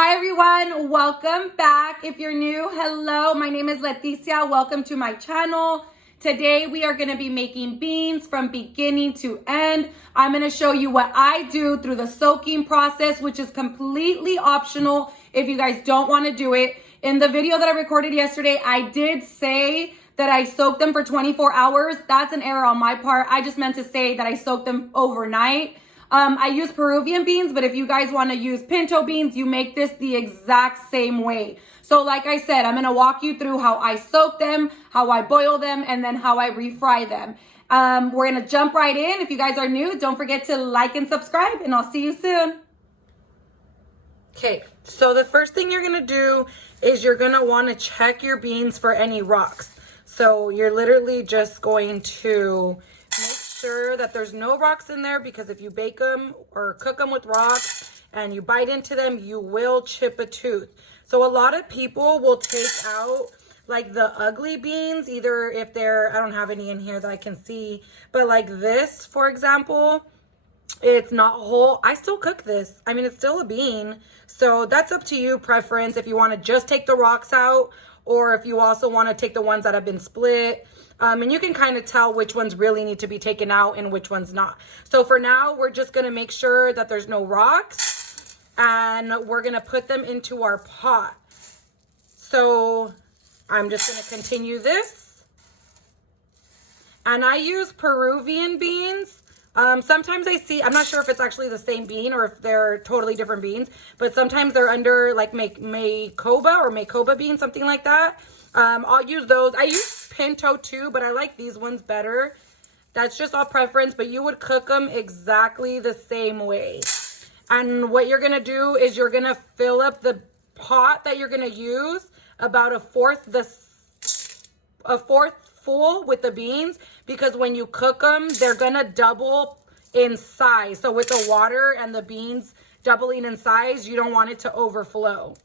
Hi everyone, welcome back. If you're new, hello, my name is Leticia. Welcome to my channel. Today we are going to be making beans from beginning to end. I'm going to show you what I do through the soaking process, which is completely optional if you guys don't want to do it. In the video that I recorded yesterday, I did say that I soaked them for 24 hours. That's an error on my part. I just meant to say that I soaked them overnight. I use Peruvian beans, but if you guys want to use pinto beans, you make this the exact same way. So like I said, I'm going to walk you through how I soak them, how I boil them, and then how I refry them. We're going to jump right in. If you guys are new, don't forget to like and subscribe, and I'll see you soon. Okay, so the first thing you're going to do is you're going to want to check your beans for any rocks. So you're literally just going to make sure that there's no rocks in there, because if you bake them or cook them with rocks and you bite into them, you will chip a tooth. So a lot of people will take out like the ugly beans, either if they're, I don't have any in here that I can see, but like this, for example, it's not whole. I still cook this. I mean, it's still a bean. So that's up to you, preference, if you want to just take the rocks out, or if you also want to take the ones that have been split. And you can kind of tell which ones really need to be taken out and which ones not. So for now, we're just going to make sure that there's no rocks, and we're going to put them into our pot. So I'm just going to continue this. And I use Peruvian beans. Sometimes I see, I'm not sure if it's actually the same bean or if they're totally different beans, but sometimes they're under like Macoba beans, something like that. I'll use those. I use pinto too, but I like these ones better. That's just all preference, but you would cook them exactly the same way. And what you're gonna do is you're gonna fill up the pot that you're gonna use about a fourth full with the beans, because when you cook them, they're gonna double in size. So with the water and the beans doubling in size, you don't want it to overflow.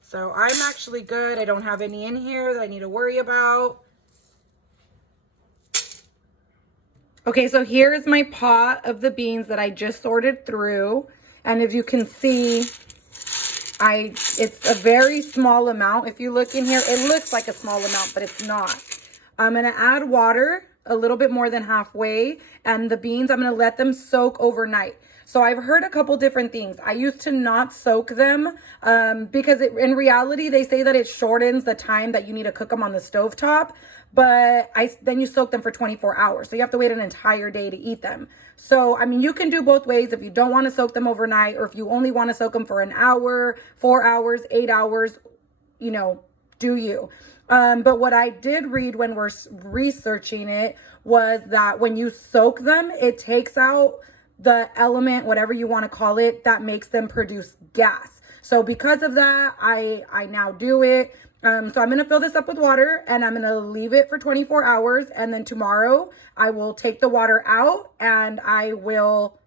So I'm actually good. I don't have any in here that I need to worry about. Okay, so here's my pot of the beans that I just sorted through. And if you can see, it's a very small amount. If you look in here, it looks like a small amount, but it's not. I'm going to add water a little bit more than halfway, and the beans, I'm going to let them soak overnight. So I've heard a couple different things. I used to not soak them because in reality, they say that it shortens the time that you need to cook them on the stovetop, but then you soak them for 24 hours. So you have to wait an entire day to eat them. So, I mean, you can do both ways if you don't want to soak them overnight, or if you only want to soak them for an hour, 4 hours, 8 hours, you know, do you. But what I did read when we're researching it was that when you soak them, it takes out the element, whatever you want to call it, that makes them produce gas. So because of that, I now do it. So I'm going to fill this up with water, and I'm going to leave it for 24 hours. And then tomorrow I will take the water out, and I will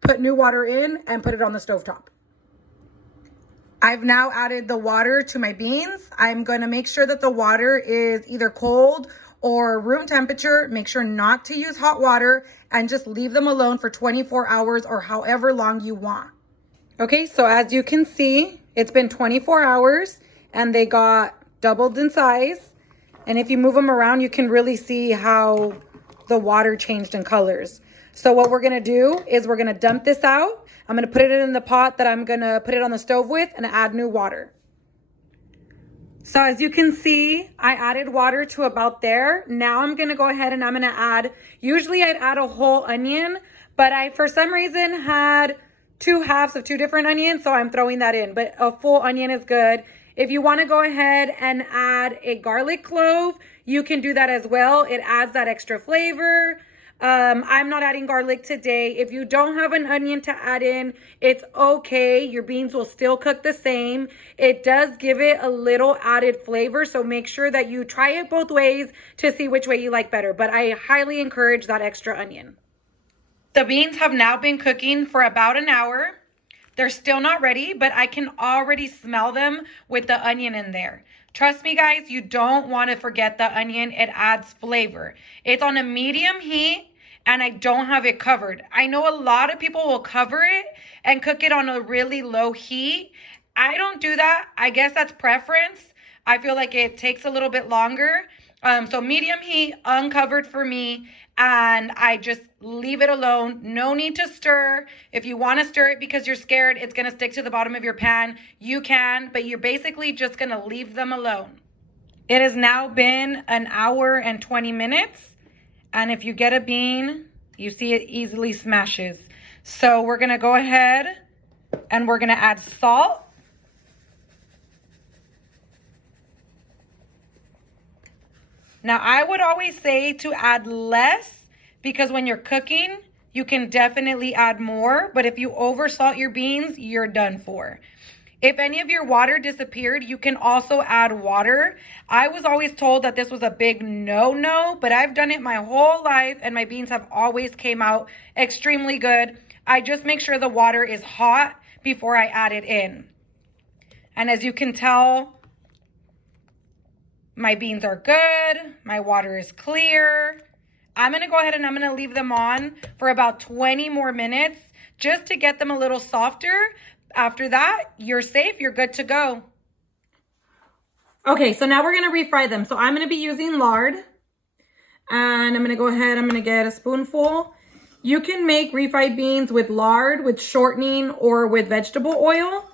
put new water in and put it on the stovetop. I've now added the water to my beans. I'm going to make sure that the water is either cold or room temperature. Make sure not to use hot water, and just leave them alone for 24 hours or however long you want. Okay, so as you can see, it's been 24 hours and they got doubled in size. And if you move them around, you can really see how the water changed in colors. So what we're gonna do is we're gonna dump this out. I'm gonna put it in the pot that I'm gonna put it on the stove with, and add new water. So as you can see, I added water to about there. Now I'm gonna go ahead and I'm gonna add, usually I'd add a whole onion, but I, for some reason, had 2 halves of 2 different onions, so I'm throwing that in, but a full onion is good. If you wanna go ahead and add a garlic clove, you can do that as well. It adds that extra flavor. I'm not adding garlic today. If you don't have an onion to add in, it's okay. Your beans will still cook the same. It does give it a little added flavor, so make sure that you try it both ways to see which way you like better. But I highly encourage that extra onion. The beans have now been cooking for about an hour. They're still not ready, but I can already smell them with the onion in there. Trust me, guys, you don't want to forget the onion. It adds flavor. It's on a medium heat, and I don't have it covered. I know a lot of people will cover it and cook it on a really low heat. I don't do that. I guess that's preference. I feel like it takes a little bit longer. So medium heat, uncovered for me, and I just leave it alone. No need to stir. If you want to stir it because you're scared it's going to stick to the bottom of your pan, you can, but you're basically just going to leave them alone. It has now been an hour and 20 minutes, and if you get a bean, you see it easily smashes. So we're going to go ahead and we're going to add salt. Now, I would always say to add less because when you're cooking, you can definitely add more. But if you oversalt your beans, you're done for. If any of your water disappeared, you can also add water. I was always told that this was a big no-no, but I've done it my whole life and my beans have always came out extremely good. I just make sure the water is hot before I add it in. And as you can tell, my beans are good. My water is clear. I'm going to go ahead and I'm going to leave them on for about 20 more minutes just to get them a little softer. After that, you're safe. You're good to go. Okay, so now we're going to refry them. So I'm going to be using lard. And I'm going to go ahead. I'm going to get a spoonful. You can make refried beans with lard, with shortening, or with vegetable oil.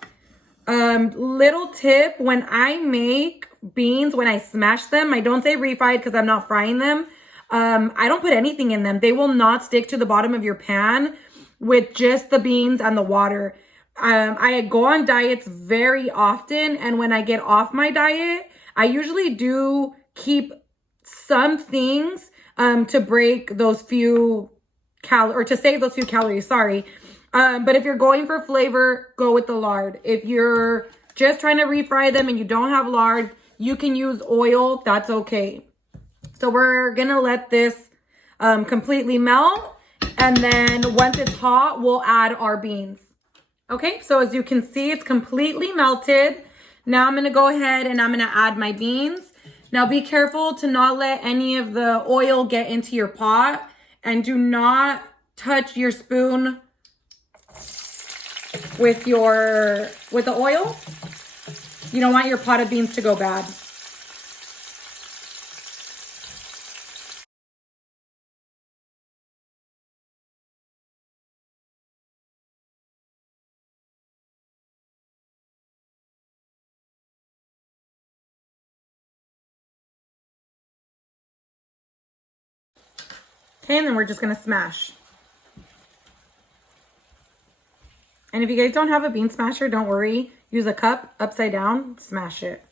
Little tip, when I make beans, when I smash them, I don't say refried because I'm not frying them. I don't put anything in them. They will not stick to the bottom of your pan with just the beans and the water. I go on diets very often, and when I get off my diet, I usually do keep some things to break those few or to save those few calories, sorry. But if you're going for flavor, go with the lard. If you're just trying to refry them and you don't have lard, you can use oil. That's okay. So we're going to let this completely melt. And then once it's hot, we'll add our beans. Okay, so as you can see, it's completely melted. Now I'm going to go ahead and I'm going to add my beans. Now be careful to not let any of the oil get into your pot. And do not touch your spoon with the oil. You don't want your pot of beans to go bad. Okay, and then we're just gonna smash. And if you guys don't have a bean smasher, don't worry. Use a cup upside down, smash it.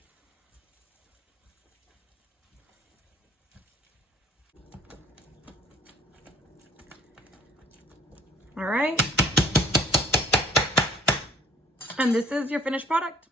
All right. And this is your finished product.